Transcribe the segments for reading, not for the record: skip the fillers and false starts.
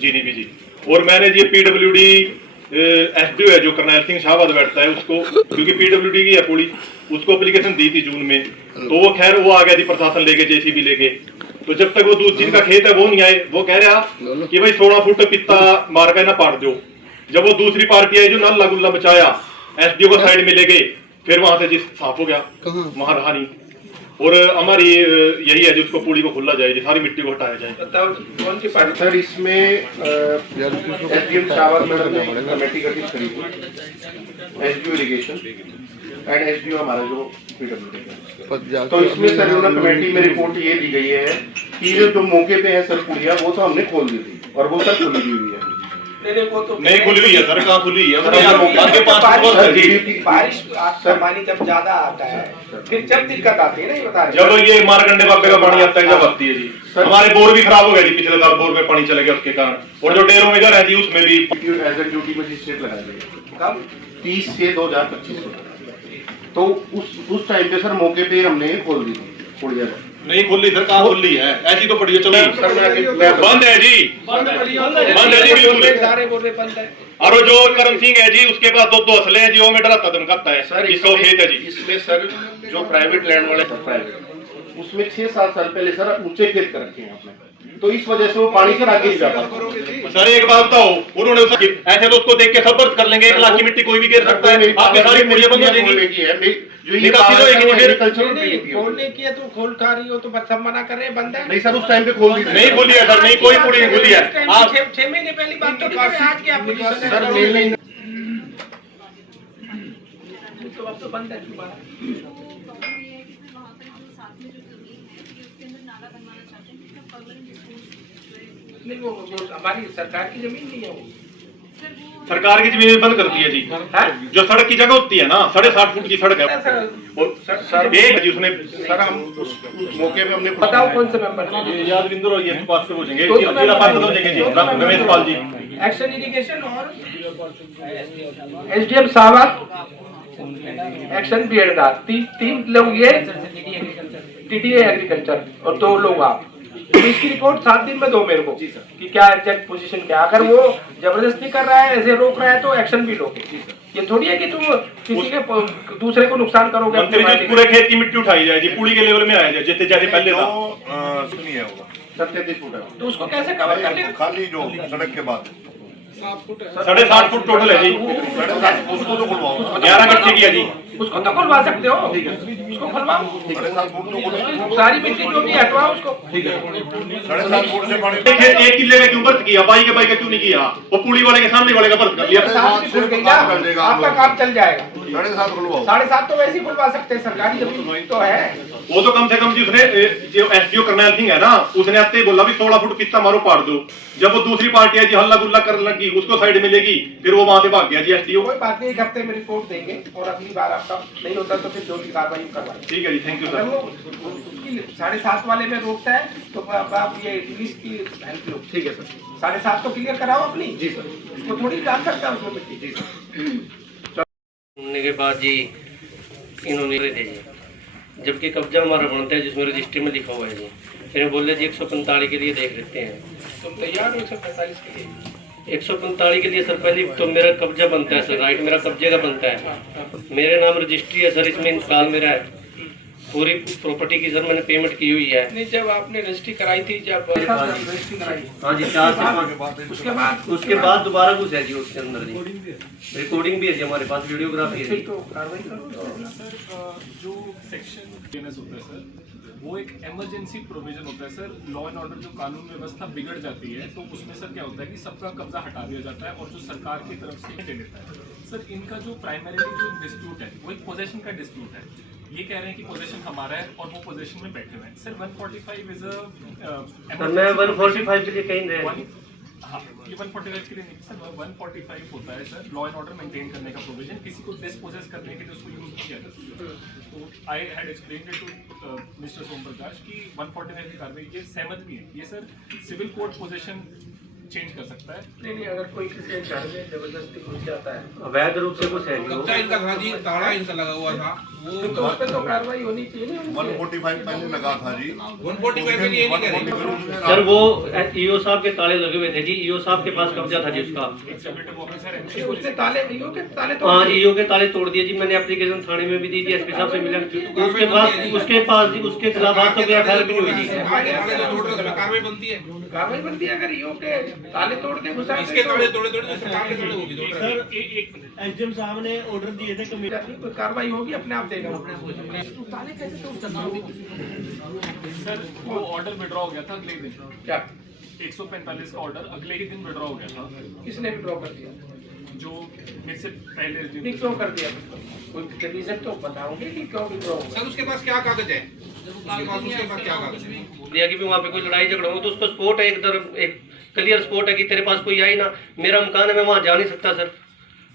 GDP जी। और मैंने ये पीडब्ल्यूडी एसडीओ है जो करनैल सिंह शाहबाद बैठता है उसको, क्योंकि पीडब्ल्यूडी की है पूरी, उसको एप्लीकेशन दी थी जून में, तो वो खैर वो आ गया थी प्रशासन लेके, जेसीबी लेके। तो जब तक वो जिनका खेत है वो नहीं आए, वो कह रहा कि भाई 16 फुट पित्ता मार का ना पाट दो। जब वो दूसरी पार्टी आई जो नल्ला गुल्ला मचाया, एसडीओ को साइड में ले गए, फिर वहां से जिस साफ हो गया, वहां रहा नहीं। और हमारी यही है जिसको पूरी को खुला जाए, सारी मिट्टी को हटाया जाए। कौन सी पार्टी सर? इसमें एसडीएम शाहबाद मैडम ने कमेटी गठित करी थी, एसडीओ इरिगेशन एंड एसडीओ हमारा जो पीडब्ल्यूडी। तो इसमें सर उन्होंने कमेटी में रिपोर्ट ये दी गई है कि जो मौके पे है सर पुलिया, वो तो हमने खोल दी थी और वो सर खुली हुई है। नहीं खुली हुई है सर, कहाँ खुली हुई है? बारिश आपका पानी जब ज्यादा आता है फिर जब दिक्कत आती है ना, ये बता रहे जब ये मारकंडे बाबे का पानी आता है जब आती है जी। हमारे बोर भी खराब हो गए जी, पिछले साल बोर में पानी चले गया उसके कारण, और जो डेरों में घर है जी उसमें भी एज ए ड्यूटी मजिस्ट्रेट लगाया गया कब 30 से 2025 में। तो उस टाइम पे सर मौके पे हमने खोल दी थी पुलिया। नहीं खुली सर, कहाँ खुली है? ऐसी तो पड़ी है, चलो बंद है जी, बंद है जी बिल्कुल, सारे बोल रहे बंद है। और जो करम सिंह है जी उसके पास दो असले हैं जी, वो में डराता धमकाता है सर। इसको खेत है जी। इसमें सर जो प्राइवेट लैंड वाले सर प्राइवेट, उसमें 6-7 साल पहले सर ऊंचे खेत कर रखे हैं आपने, तो इस वजह से वो पानी सर आगे नहीं जाता। सर एक बात बताओ, उन्होंने ऐसे तो उसको देख के सब कर लेंगे, 1 लाख की मिट्टी कोई भी गिर सकता है, आपकी सारी मुड़िया बंद हो जाएंगी। खोलने की है तो खोल खा रही हो तो सब मना कर रहे हैं बंद है। नहीं सर उस टाइम पे खोल दी नहीं खोली है सर, नहीं कोई पूरी नहीं खुली है। आप 6 महीने पहली बात तो आज की आप सर नहीं तो अब तो बंद है। नहीं वो हमारी सरकार की जमीन नहीं है, वो सरकार की जमीन बंद कर दी है जी। जो सड़क की जगह होती है ना, 7.5 फुट की सड़क है, सर एक जी उसने सर हम उस मौके पे हमने बताओ कौन से मेंबर यादविंदर और ये पास से पूछेंगे, जिला पास हो जाएंगे जी, रमेश पाल जी। एक्शन इरिगेशन और एसडीएम साहब एक्शन बीएडदार, तीन लोग ये टीडीए एग्रीकल्चर और 2 लोग आप। तो इसकी रिपोर्ट 7 दिन में दो मेरे को कि क्या एग्जैक्ट पोजीशन क्या। अगर वो जबरदस्ती कर रहा है, ऐसे रोक रहा है तो एक्शन भी लो। ये थोड़ी है कि तुम किसी के दूसरे को नुकसान करोगे। पूरे खेत की मिट्टी उठाई जाए जी, पूरी के लेवल में आया जाए जैसे जैसे पहले था। सुनिए होगा 37 फुट है, तो उसको कैसे कवर कर ले? खाली जो सड़क के बाद 7.5 फुट टोटल है जी। उसको तो खुलवाओ, 11 गट्टे की है जी। उसको तो खुलवा सकते हो, उसको खुलवाओ, 7.5 फुट तो खुलवाओ, सारी मिट्टी जो भी हटवाओ उसको। 7.5 फुट से पानी 1 किले का क्यों बर्थ किया, बाई का क्यों नहीं किया? वो पुली वाले के सामने वाले का बर्थ कर लिया। आपका काम चल जाएगा। 7.5 खुलवाओ, 7.5 तो वैसे ही खुलवा सकते हैं, सरकारी जमीन तो है वो तो कम से कम जिसने जो एसडीओ करनैल सिंह है ना, उसने आते ही बोला भी 16 फुट कितना मारो पाड़ दो। जब वो दूसरी पार्टी है जी हल्ला गुल्ला करने लगी, उसको साइड मिलेगी, फिर वो वहां से भाग गया जी एसडीओ। कोई बात नहीं, 1 हफ्ते में रिपोर्ट देंगे और अगली बार आपका नहीं होता तो फिर जो भी कार्रवाई करवाएं। ठीक है जी, थैंक यू अगर सर। वो उसकी 7.5 वाले में रोकता है तो आप ये पुलिस की हेल्प लो। ठीक है सर, 7.5 तो क्लियर कराओ अपनी जी सर। उसको थोड़ी डाल सकता है उसमें मिट्टी। जी सर। होने के बाद जी इन्होंने दे दिए, जबकि कब्जा हमारा बनता है जिसमें रजिस्ट्री में लिखा हुआ है जी। फिर बोले जी 145 के लिए देख लेते हैं। तुम तैयार हो 145 के लिए? 145 के लिए सर पहले तो मेरा कब्जा बनता है सर, राइट मेरा कब्जे का बनता है, मेरे नाम रजिस्ट्री है सर, इसमें इंतकाल मेरा है, पूरी प्रॉपर्टी की सर मैंने पेमेंट की हुई है। नहीं, जब आपने रजिस्ट्री कराई थी, जब रजिस्ट्री कराई हाँ जी 4 से 5 उसके बाद दोबारा कुछ है जी उसके अंदर जी, रिकॉर्डिंग भी है जी हमारे पास, वीडियोग्राफी है जी। तो कार्रवाई करो। सर जो सेक्शन DNS होता है सर, वो एक इमरजेंसी प्रोविजन होता है सर। लॉ एंड ऑर्डर जो कानून व्यवस्था बिगड़ जाती है तो उसमें सर क्या होता है कि सबका कब्जा हटा दिया जाता है और जो सरकार की तरफ से दे देता है। सर इनका जो प्राइमरीली जो डिस्प्यूट है वो एक पोजेशन का डिस्प्यूट है। ये कह रहे हैं कि पोजीशन हमारा है और वो पोजीशन में बैठे हुए हैं सर। 145 इज सर मैं 145 के लिए कहीं रहे। हाँ, ये 145 के लिए नहीं सर, 145 होता है sir law and order maintain करने का प्रोविजन, किसी को डिस्पोजेस करने के लिए उसको यूज नहीं किया जा सकता। तो I had explained it to mister Som Prakash कि 145 की कार्रवाई ये सहमत भी है। ये sir civil court position change कर सकता है। नहीं, अगर कोई किसी घर में जबरदस्ती घुस जाता है अवैध रूप से कुछ है कब्जा इनका था जी, ताला इनका लगा हुआ था वो तो उस पर तो कार्रवाई होनी चाहिए ना। 145 पहले लगा था जी। 145 में ये नहीं कह रही। सर वो ईओ साहब के ताले लगे हुए थे जी, ईओ साहब के पास कब्जा था जी उसका। एग्जीक्यूटिव ऑफिसर कि उसने ताले ईओ के ताले तोड़ हाँ दिए। ईओ के ताले तोड़ दिए जी, मैंने एप्लीकेशन थाने में भी दी थी, एसपी साहब से मिला, उसके खिलाफ आज तक एफआईआर भी नहीं हुई जी। कार्रवाई बनती है। कार्रवाई बनती है अगर ईओ के ताले तोड़ के घुसा इसके ताले तोड़े सरकार के ताले होगी। सर एक मिनट, एसडीएम साहब ने ऑर्डर दिए थे कमेटी कोई कार्रवाई होगी अपने आप देगा। ताले कैसे तोड़ सकते हो? सर वो ऑर्डर विड्रॉ हो गया था अगले ही दिन। क्या 145 का ऑर्डर अगले ही दिन विड्रॉ हो गया था, किसने विड्रॉ कर दिया? जो मेरे से पहले दिन। नहीं, क्यों कर दिया? कोई रीजन तो बताओगे कि क्यों विड्रॉ हो गया? सर उसके पास क्या कागज है? उसके पास क्या कागज है? दिया कि भी वहाँ पे कोई लड़ाई झगड़ा हो तो उसको स्पोर्ट है, एक क्लियर स्पोर्ट है कि तेरे पास कोई आई ना, मेरा मकान है, मैं वहाँ जा नहीं सकता सर।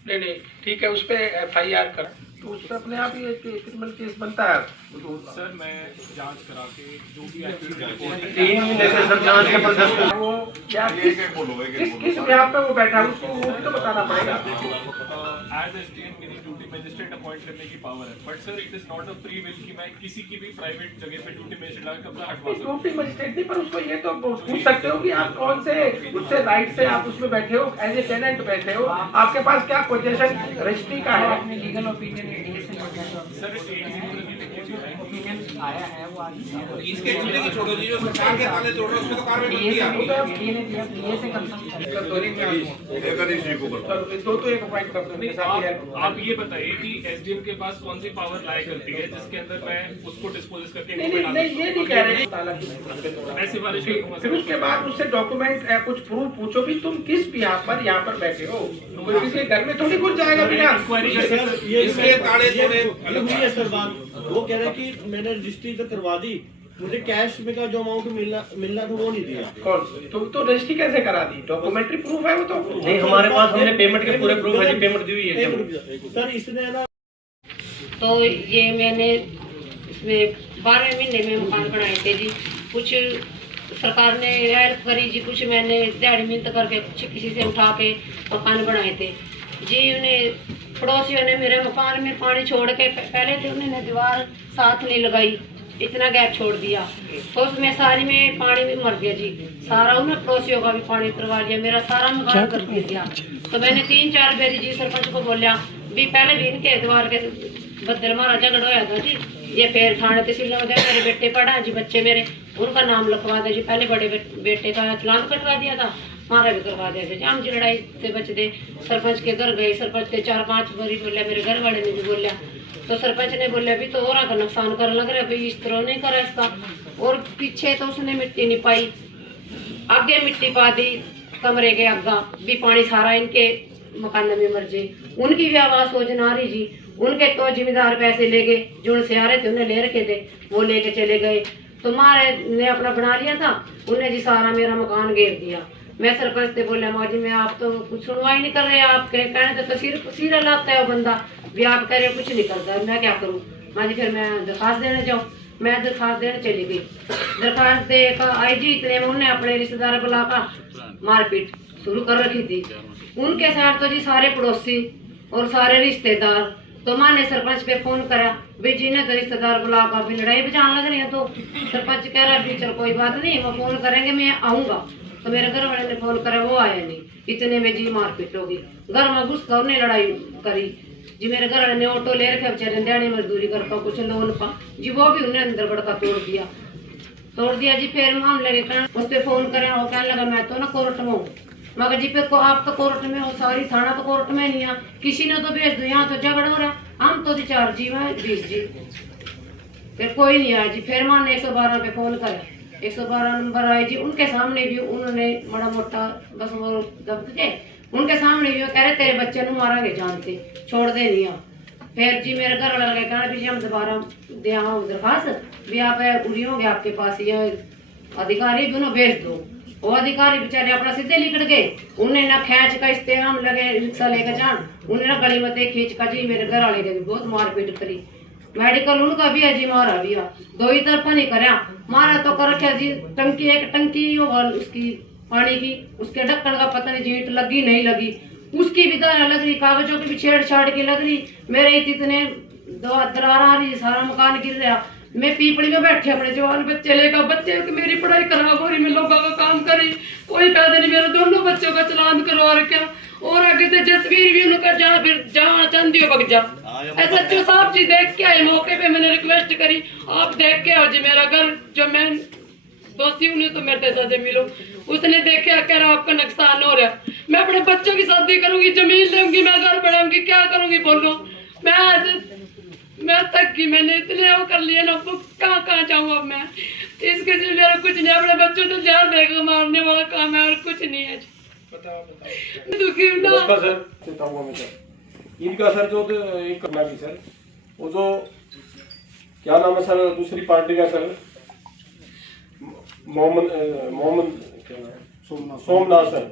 नहीं, ठीक है, उस पर एफआईआर कर, तो उस पर अपने आप ही एक क्रिमिनल केस बनता है। तो सर मैं जांच करा के जो भी एक्टिविटी रिपोर्ट है 3 महीने से सर जांच के प्रोसेस वो क्या किस बिहार पे वो बैठा है उसको वो भी तो बताना पड़ेगा। एज एसडीएम मेरी ड्यूटी मजिस्ट्रेट अपॉइंट करने की पावर है, but sir it is not a free will कि मैं किसी की भी प्राइवेट जगह पे ड्यूटी मजिस्ट्रेट लगा कब्जा हटवा सकूं। ड्यूटी मजिस्ट्रेट नहीं, पर उसको ये तो पूछ सकते हो कि आप कौन से उससे राइट से आप उसमें बैठे हो, एज ए टेनेंट बैठे हो, आपके पास क्या पोजीशन रजिस्ट्री का है? लीगल ओपिनियन सर आया है वो आज इसके जिले की छोड़ो जी, जो सरकार के ताले तोड़ रहे हैं, उसमें तो कार्रवाई बनती है। से दो तो एक पॉइंट कर दो। आप ये बताइए कि एसडीएम के पास कौन सी पावर लाया करती है जिसके अंदर मैं उसको डिस्पोज करके नहीं, ये नहीं कह रहे ताला मैं सिफारिश करूंगा फिर उसके बाद उससे डॉक्यूमेंट कुछ प्रूफ पूछो भी तुम किस बिहार पर यहाँ पर बैठे हो। कोई किसी के घर में थोड़ी घुस जाएगा बिना इंक्वायरी इसके ताले तोड़े ये हुई है सर बात, वो कह रहे हैं कि मैंने रजिस्ट्री तो करवा दी, मुझे कैश में का जो अमाउंट मिलना था वो नहीं दिया। कौन तुम तो रजिस्ट्री कैसे करा दी? डॉक्यूमेंट्री प्रूफ है वो तो। नहीं, हमारे पास हमने पेमेंट के पूरे प्रूफ है जी, पेमेंट दी हुई है सर इसने ना तो ये मैंने इसमें 12वें महीने में मकान बनाए थे जी। कुछ सरकार ने हेल्प करी जी, कुछ मैंने दिहाड़ी मेहनत करके कुछ किसी से उठा के मकान बनाए थे जी। उन्हें पड़ोसियों ने मेरे मकान में पानी छोड़ के पहले तो उन्होंने दीवार साथ नहीं लगाई, इतना गैप छोड़ दिया तो उसमें सारी में पानी भी मर गया जी। सारा उन्हें पड़ोसियों का भी पानी उतरवा लिया, मेरा सारा मकान कर दिया। तो मैंने 3-4 बारी जी सरपंच को बोलिया भी, पहले भी इनके द्वार के बदल मारा झगड़ा होया था जी। ये फिर थाने तहसील में गए, मेरे बेटे पढ़ा जी, बच्चे मेरे उनका नाम लिखवा दे जी। पहले बड़े बेटे का चलान कटवा दिया था, हमारा भी करवा दिया जी। हम जी लड़ाई से बचते सरपंच के घर गए, सरपंच के 4-5 बारी बोलिया, मेरे घर वाले ने भी बोलिया। तो सरपंच ने बोलिया भी तो और का नुकसान करने लग रहा, भाई इस तरह नहीं करा इसका। और पीछे तो उसने मिट्टी नहीं पाई, आगे मिट्टी पा दी कमरे के आगा भी, पानी सारा इनके मकान में मर जाए। उनकी भी आवाज सोचना रही जी। उनके तो जिम्मेदार पैसे ले गए, जो उनसे आ रहे थे उन्हें ले रखे थे, वो लेके चले गए। तो मारे ने अपना बना लिया था, उन्हें जी सारा मेरा मकान घेर दिया। मैं सरपंच से बोला, माँ जी मैं आप तो कुछ सुनवाई नहीं कर रहे, आप कहने तो सिर लाता है वो बंदा भी, आप कह रहे हो कुछ नहीं करता, मैं क्या करूँ। माँ जी फिर मैं दरखास्त देने जाऊँ, मैं दरखास्त देने चली गई। दरखास्त दे आई जी, इतने में उन्हें अपने रिश्तेदार बुलाकर मारपीट शुरू कर रखी थी। उनके साथ तो जी सारे पड़ोसी और सारे रिश्तेदार। तो माँ ने सरपंच पे फोन करा भाई जी ने तो रिश्तेदार बुलाकर अभी लड़ाई बचाने लग रही है। तो सरपंच कह रहा है चल कोई बात नहीं, वो फोन करेंगे मैं आऊँगा। तो मेरे घर वाले ने फोन करा, वो आया नहीं। इतने में जी मारपीट होगी, घर में घुस कर उन्हें लड़ाई करी जी। मेरे घर वाले ने ऑटो ले रखे, बेचारे दिहाड़ी मजदूरी करके कुछ लोन पा जी, वो भी उन्हें अंदर बड़का तोड़ दिया जी। फिर मामले के कारण उस पर फोन करें, वो कहने लगा मैं तो ना कोर्ट में हूँ। मगर जी पे आप तो कोर्ट में हो, सारी थाना तो कोर्ट में नहीं है, किसी ने तो भेज दो, यहाँ तो झगड़ा हो रहा, हम तो जी 4 जी हैं 20 जी। फिर कोई नहीं आया जी। फिर माँ ने 112 पे फोन करा, 112 नंबर आए जी। उनके सामने भी उन्होंने बड़ा मोटा बस वो दब के उनके सामने भी वो कह रहे तेरे बच्चे ਨੂੰ मारांगे जानते छोड़ दे नहीं आ। फिर जी मेरे घर वाले कहना भी जी हम दोबारा दे आओ दरखास्त भी, आप उड़ी होंगे आपके पास, ये अधिकारी दोनों भेज दो। वो अधिकारी बेचारे अपना सीधे निकल गए, उन्हें ना खींच का इस्तेमाल लगे रिक्शा लेकर जान, उन्हें ना गली मते खींच का जी। मेरे घर वाले के भी बहुत मारपीट करी, मेडिकल उनका भी है जी, मारा भी है, 2 ही तरफा नहीं करा। मारा तो कर रखा जी, टंकी एक टंकी वो उसकी पानी की, उसके ढक्कन का पता नहीं जीट लगी नहीं लगी, उसकी भी दरार लग रही, कागजों की भी छेड़छाड़ की लग रही, मेरे इतने दरार आ रही, सारा मकान गिर रहा। मैं पीपड़ी में बैठी अपने जवान बच्चे लेकर, बच्चे की मेरी पढ़ाई खराब हो रही, मैं लोगों का काम करी, कोई पैदा नहीं, मेरे दोनों बच्चों का चलान करवा रखा। और आगे तो जसवीर भी उनका जहाँ चांदी हो बग जा। SHO साहब जी देख के आए मौके पे, मैंने रिक्वेस्ट करी आप देख के आओ जी मेरा घर, जो मैं दोषी हूँ तो मेरे साथ मिलो। उसने देखा, कह रहा आपका नुकसान हो रहा है, मैं अपने बच्चों की शादी करूंगी, जमीन लूंगी, मैं घर बढ़ाऊंगी, क्या करूंगी बोलो। मैं तक की, मैंने इतने वो कर लिए ना, कहाँ कहाँ जाऊँ अब मैं। इसके लिए मेरा कुछ नहीं, अपने बच्चों तो जान देगा मारने वाला काम है और कुछ नहीं है। दुखी हूँ ना सर। इनका सर जो एक करना भी सर, वो जो क्या नाम है सर दूसरी पार्टी का सर, मोहम्मद क्या नाम है, सोमनाथ सर,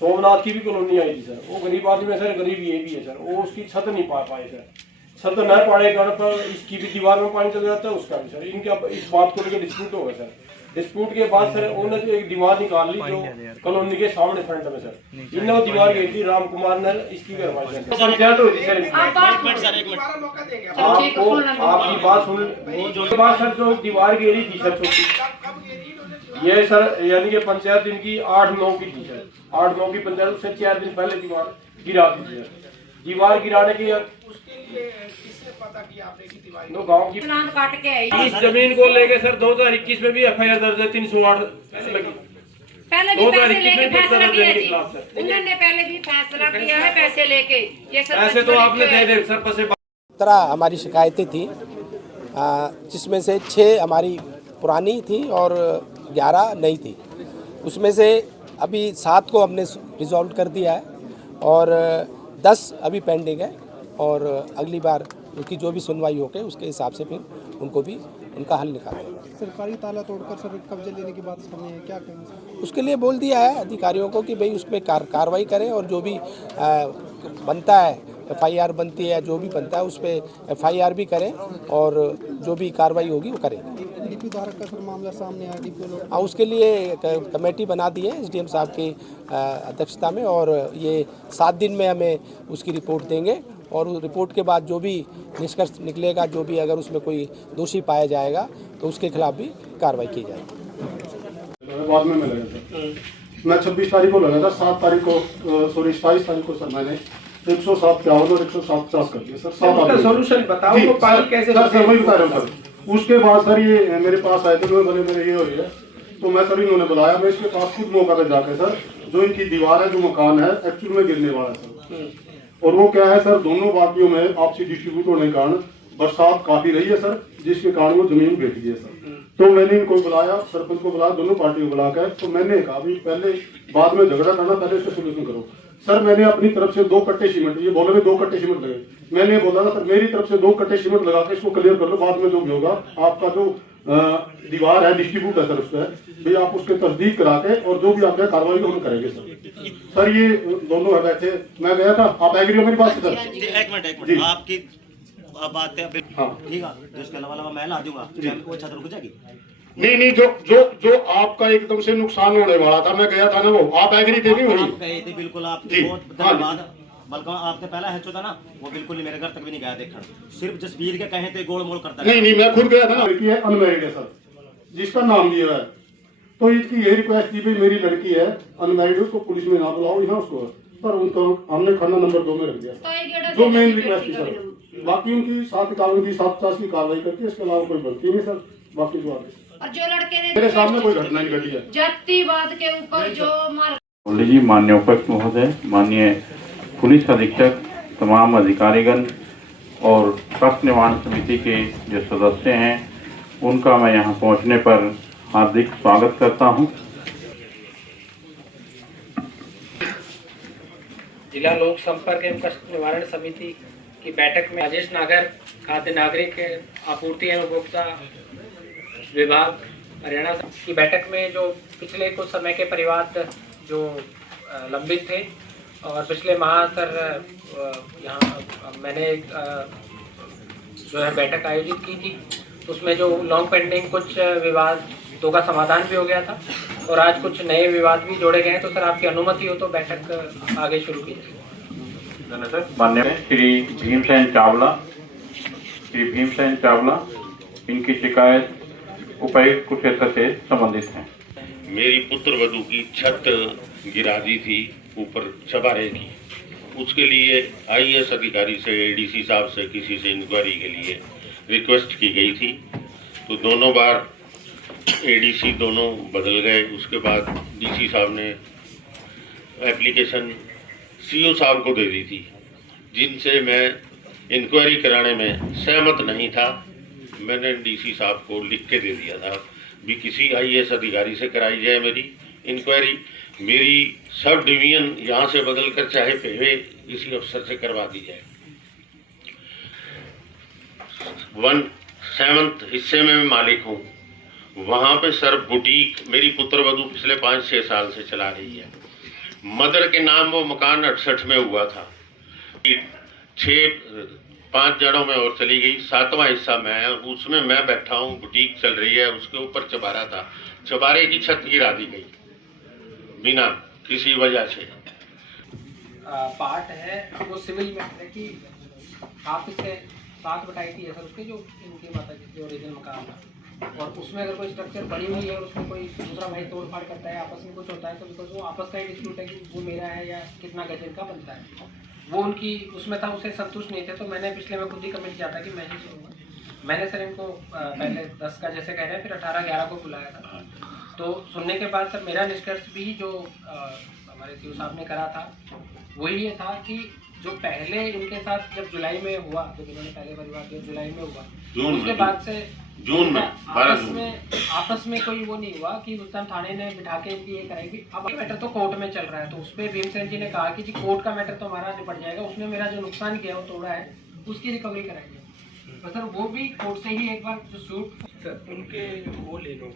सोमनाथ की भी कॉलोनी आई थी सर। वो गरीब आदमी है सर, गरीब ये भी है सर, वो उसकी छत नहीं पा पाए सर, छत न पाने के कारण पर इसकी भी दीवार में पानी चल जाता है, उसका भी सर। इनके इस बात को लेकर डिस्प्यूट होगा सर। डिस्प्यूट के बाद सर उन्होंने एक दीवार निकाल ली जो कॉलोनी के सामने फ्रंट में सर, इन्होंने वो दीवार गई थी, राम कुमार ने इसकी करवाई सर। पंचायत होती सर, आपकी बात सुन, जो बात सर जो दीवार गिरी थी सर छोटी, ये सर यानी कि पंचायत इनकी 8-9 की थी सर, 8-9 की पंचायत, उससे 4 दिन पहले दीवार गिरा दी थी। दीवार गिराने की गाँव की काट के आई। इस जमीन को लेके सर 2021 में भी FIR दर्ज है, 308 लगी। पहले भी पैसे लेके फैसला किया जी, उन्होंने पहले भी फैसला किया है पैसे लेके। ये सब ऐसे तो आपने दे दे सर पैसे। 17 हमारी शिकायतें थी, जिसमें से 6 हमारी पुरानी थी और 11 नई थी। उसमें से अभी 7 को हमने रिजॉल्व कर दिया है और 10 अभी पेंडिंग है, और अगली बार उसकी जो भी सुनवाई होगी उसके हिसाब से फिर उनको भी उनका हल निकालेंगे। सरकारी ताला तोड़कर सर कब्जे लेने की बात करनी है, क्या कहेंगे? उसके लिए बोल दिया है अधिकारियों को कि भाई उसमें कार्रवाई करें, और जो भी बनता है FIR बनती है, जो भी बनता है उस पर FIR भी करें, और जो भी कार्रवाई होगी वो करेंगे। DP धारक का सर मामला सामने आया, DP लोग हाँ, उसके लिए कमेटी बना दी है SDM साहब की अध्यक्षता में, और ये 7 दिन में हमें उसकी रिपोर्ट देंगे, और उस रिपोर्ट के बाद जो भी निष्कर्ष निकलेगा, जो भी अगर उसमें कोई दोषी पाया जाएगा तो उसके खिलाफ भी कार्रवाई की जाएगी। बाद में मिलेगा सर, मैं 26 तारीख को लगा था, 7 तारीख को 27 तारीख को सर मैंने 107 और 107 कर दिया सर। 7 सोल्यूशन बताओ तो पानी कैसे सर वही बता रहा हूँ सर। उसके बाद सर ये मेरे पास आए थे, बोले मेरे ये हो रही है, तो मैं सर इन्होंने बुलाया, मैं इसके पास खुद मौका पे जाके सर, जो इनकी दीवार है, जो मकान है एक्चुअल में गिरने वाला है सर, और वो क्या है सर, दोनों पार्टियों में आपसी डिस्ट्रीब्यूट होने के कारण बरसात काफी रही है सर, जिसके कारण वो जमीन गिर गई है सर। तो मैंने इनको बुलाया, सरपंच को बुलाया, दोनों पार्टियों को बुलाकर, तो मैंने कहा भी पहले बाद में झगड़ा करना, पहले इसका सोल्यूशन करो सर। मैंने अपनी तरफ से 2 कट्टे सीमेंट, ये बोले 2 कट्टे सीमेंट लगे, मैंने बोला ना सर मेरी तरफ से 2 कट्टे सीमेंट लगा के इसको क्लियर कर लो, बाद में जो भी होगा आपका जो दीवार है डिस्ट्रीब्यूट है सर उस पर भाई आप उसके तस्दीक करा के, और जो भी आपका कार्रवाई हम करेंगे सर। ये दोनों है बैठे, मैं गया था, आप एग्री हो मेरी बात से सर? एक मिनट आपकी बात है, हाँ ठीक है, जिसके अलावा मैं ला दूंगा, वो छत रुक जाएगी। नहीं, जो आपका एकदम से नुकसान होने वाला था, मैं गया था ना, वो आप एग्री थे नहीं? आप गए थे बिल्कुल, आपके बहुत धन्यवाद। बल्कि आपके पहला है था ना, वो बिल्कुल मेरे घर तक भी नहीं गया देखा, सिर्फ जसबीर के कहे थे गोल मोल करता है। नहीं, मैं खुद गया था ना। लड़की है अनमैरिड है सर, जिसका नाम दिया है, तो इसकी यही रिक्वेस्ट की भाई मेरी लड़की है अनमैरिड, उसको पुलिस में ना बुलाओ यहाँ उसको, पर उनको हमने खाना नंबर 2 में रख दिया, जो मेन रिक्वेस्ट थी सर। बाकी उनकी 751 की 750 की कार्रवाई करती है, इसके अलावा कोई गलती नहीं सर। बाकी जो और जो लड़के ने मेरे सामने कोई घटना नहीं घटी है, जातिवाद के ऊपर जो मार। जी माननीय उपायुक्त महोदय, माननीय पुलिस अधीक्षक, तमाम अधिकारीगण और ट्रस्ट निर्माण समिति के जो सदस्य हैं, उनका मैं यहाँ पहुँचने पर हार्दिक स्वागत करता हूँ। जिला लोक संपर्क एवं कष्ट निवारण समिति की बैठक में राजेश नागर, खाद्य नागरिक आपूर्ति एवं उपभोक्ता विभाग हरियाणा की बैठक में जो पिछले कुछ समय के परिवाद जो लंबित थे, और पिछले माह सर यहाँ मैंने जो है बैठक आयोजित की थी, उसमें जो लॉन्ग पेंडिंग कुछ विवादों का समाधान भी हो गया था। और आज कुछ नए विवाद भी जोड़े गए हैं, तो सर आपकी अनुमति हो तो बैठक आगे शुरू की जाए। माननीय श्री भीमसेन चावला इनकी शिकायत उपायुक्त कुरुक्षेत्र से संबंधित है। मेरी पुत्र वधू की छत गिरा दी थी ऊपर चबारे की, उसके लिए आईएएस अधिकारी से एडीसी साहब से किसी से इंक्वायरी के लिए रिक्वेस्ट की गई थी, तो दोनों बार एडीसी दोनों बदल गए। उसके बाद डीसी साहब ने एप्लीकेशन सीओ साहब को दे दी थी, जिनसे मैं इंक्वायरी कराने में सहमत नहीं था। मैंने डीसी साहब को लिख के दे दिया था भी किसी आईएएस अधिकारी से कराई जाए मेरी इंक्वायरी। मेरी सब डिवीजन यहाँ से बदल कर चाहे पेवे किसी अफसर से करवा दी जाए। 1/7 हिस्से में मैं मालिक हूँ। वहाँ पे सर बुटीक मेरी पुत्रवधू पिछले 5-6 साल से चला रही है। मदर के नाम वो मकान 68 में हुआ था, 5 जड़ों में और चली गई, 7वां हिस्सा मैं है, उसमें मैं बैठा हूँ, बुटीक चल रही है, उसके ऊपर चबारा था, चबारे की छत गिरा दी गई बिना किसी वजह से। पार्ट है वो सिविल में है कि आप इससे 7/3 है सर उसके जो इनकी माता जी जो ओरिजिनल मकान था, और उसमें अगर कोई स्ट्रक्चर बनी हुई है और उसमें कोई दूसरा भाई तोड़ फाड़ करता है, आपस में कुछ होता है, तो बिकॉज वो आपस का ही डिस्प्यूट है कि वो मेरा है या कितना गज इनका बनता है, वो उनकी उसमें था, उसे संतुष्ट नहीं थे। तो मैंने पिछले में खुद ही कमेंट किया था कि मैं ही करूँगा। मैंने सर इनको पहले 10 का जैसे कह रहे हैं, फिर 18-11 को बुलाया था। तो सुनने के बाद सर मेरा निष्कर्ष भी जो हमारे सीओ साहब ने करा था वही ये था कि जो पहले इनके साथ जब जुलाई में हुआ, जब इन्होंने पहले परिवार जब जुलाई में हुआ, उसके बाद से जून में आपस में कोई वो नहीं हुआ कि उस टाइम थाने ने बिठा के इनकी ये कराएगी। अब मैटर तो कोर्ट में चल रहा है, तो उस पर भीमसेन जी ने कहा कि जी कोर्ट का मैटर तो हमारा निपट जाएगा, उसमें मेरा जो नुकसान किया वो तोड़ा है उसकी रिकवरी कराएंगे। तो सर वो भी कोर्ट से ही एक बार जो सूट उनके वो ले लो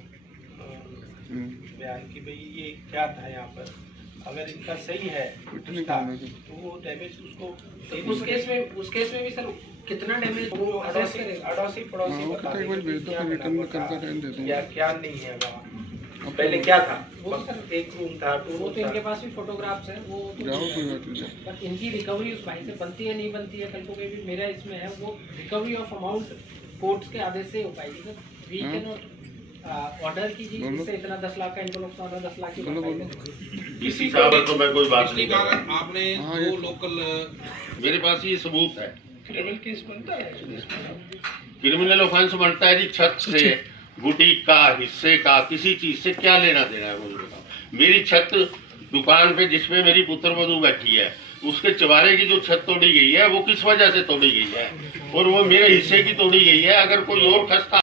बयान कि भाई ये क्या था यहाँ पर, अगर इनका सही है तो वो डैमेज उसको उस केस में भी सर कितना डैमेज वो अड़ोसी पड़ोसी बता क्या नहीं है वहाँ, पहले क्या था, वो सर एक रूम था, वो तो इनके पास भी फोटोग्राफ्स हैं, वो पर इनकी रिकवरी उस भाई से बनती है नहीं बनती है, कल को भी मेरा इसमें है, वो रिकवरी ऑफ अमाउंट कोर्ट्स के आदेश से हो पाएगी sir. We can not order कीजिए इससे इतना 10 लाख का इनको नुकसान होगा, 10 लाख की किसी साहब तो मैं कोई बात नहीं कर रहा। आपने वो लोकल मेरे पास ये सबूत है, क्रिमिनल केस बनता है, क्रिमिनल ऑफेंस बनता है जी। छत से बुटीक का हिस्से का किसी चीज से क्या लेना देना है मुझे बताओ। मेरी छत दुकान पे जिसमें मेरी पुत्रवधू बैठी है, उसके चबारे की जो छत तोड़ी गई है वो किस वजह से तोड़ी गई है, और वो मेरे हिस्से की तोड़ी गई है। अगर कोई और खस्ता